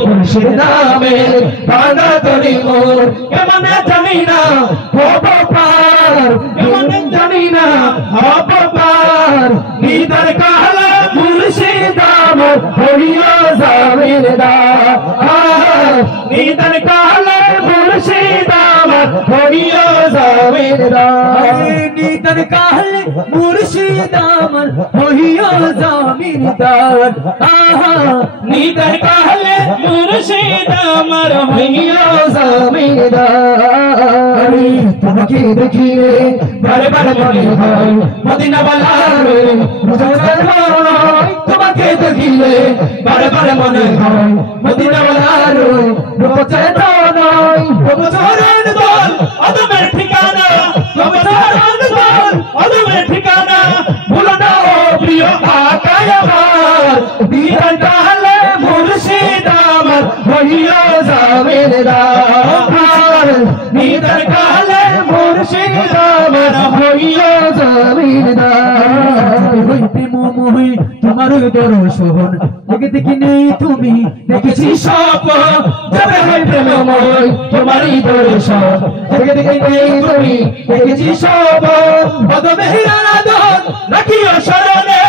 মুর্শিদ নামে ভাঙা তরি মোর কেমন জানি না হব পার কেমন জানি না হব পার নিদার কালা মুর্শিদ আমার হইয়া জামিন দা নিদার কালা মুর্শিদ আমার হইয়া জামিন দা নিদার কালে মুর্শিদ আমার হইয়া জামিনদার নিদার কালে মুর্শিদ আমার হইয়া জামিনদার তোমাকে দেখিলে বারে বারে মনে হয় মদিনা বালার তোমাকে দেখিলে বারে বারে মনে হয় মদিনা বালার রূপচরণ রূপচরণ দল আদমের ঠিকানা রূপচরণ দল আদমের ঠিকানা ভুলো না ও প্রিয় আকা আমার দিদার কালে মুর্শিদ আমার হইয়া জামিনদার দিদার কালে মুর্শিদ আমার হইয়া জামিনদার হইতে মোমোহি তোমার দর্শন দেখে দেখি নেই তুমি দেখেছি সব যাবে হয় প্রেমময় তোমারই দর্শন দেখে দেখে নেই তুমি দেখেছি সব পদমেহরার আদর রাখিও স্মরণে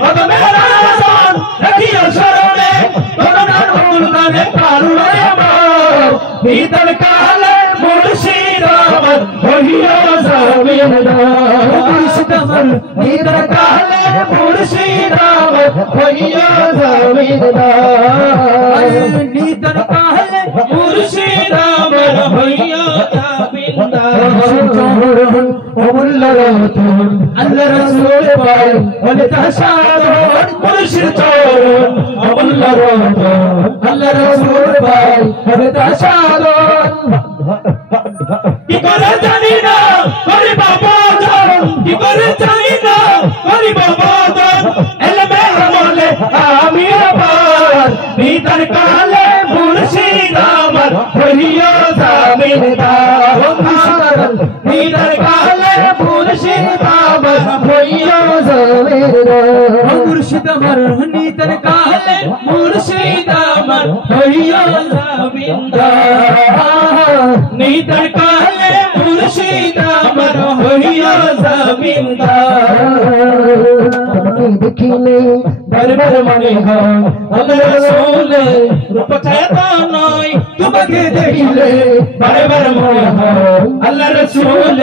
পদমেহরার আদর রাখিও স্মরণে করুণার মূলদানে কারুণে আমার ভিতর কালে মুর্শিদ আমার হইয়া জামিনদার মুর্শিদ আমার ভিতর কালে মুর্শিদ আমার হইয়া জামিনদার নিদার কালে মুর্শিদ আমার হইয়া জামিনদার অমূল্য রতন আল্লাহ রাসূল পায় বলে তাসাদর মুর্শিদ চরণ অমূল্য রতন আল্লাহ রাসূল পায় বলে তাসাদর কি করে জানি না করি বাবা জান কি করে জানি না করি বাবা জান এলমে আমলে আমি আবার নিদার কালে মুর্শিদ আমার হইয়া জামিনদার নিদার কালে মুর্শিদ আমার হইয়া জামিনদার মুর্শিদ আমার নিদার কালে মুর্শিদ আমার হইয়া জামিনদার নিদার কালে মুর্শিদ আমার হইয়া জামিনদার দেখিলে বারবার মনে হয় আল্লাহ রাসূল রূপ ছায়া নয় তোমাকে দেখিলে বারবার মনে হয় আল্লাহ রাসূল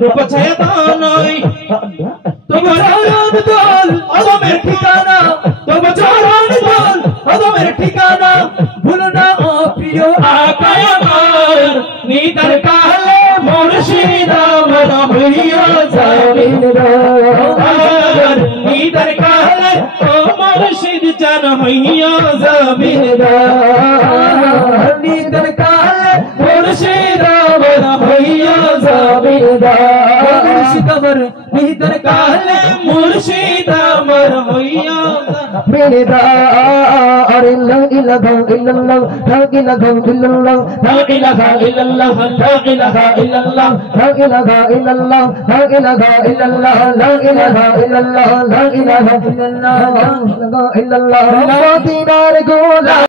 রূপ ছায়া নয় তোমার চরণ দল আদমের ঠিকানা তোমার চরণ দল আদমের ঠিকানা ভুলো না ও প্রিয় আকা আমার নিদার কালে মুর্শিদ আমার হইয়া জামিনদার নিদার কালে ও মুর্শিদ জান হইয়া জামিনদার নিদার কালে মুর্শিদ আমার হইয়া জামিনদার মুর্শিদ আমার নিদার কালে মুর্শিদ আমার হইয়া জামিনদার লা ইলাহা ইল্লাল্লাহ লা ইলাহা ইল্লাল্লাহ লা ইলাহা ইল্লাল্লাহ লা ইলাহা ইল্লাল্লাহ লা ইলাহা ইল্লাল্লাহ লা ইলাহা ইল্লাল্লাহ লা ইলাহা ইল্লাল্লাহ লা ইলাহা ইল্লাল্লাহ লা ইলাহা ইল্লাল্লাহ মদিনার গোলা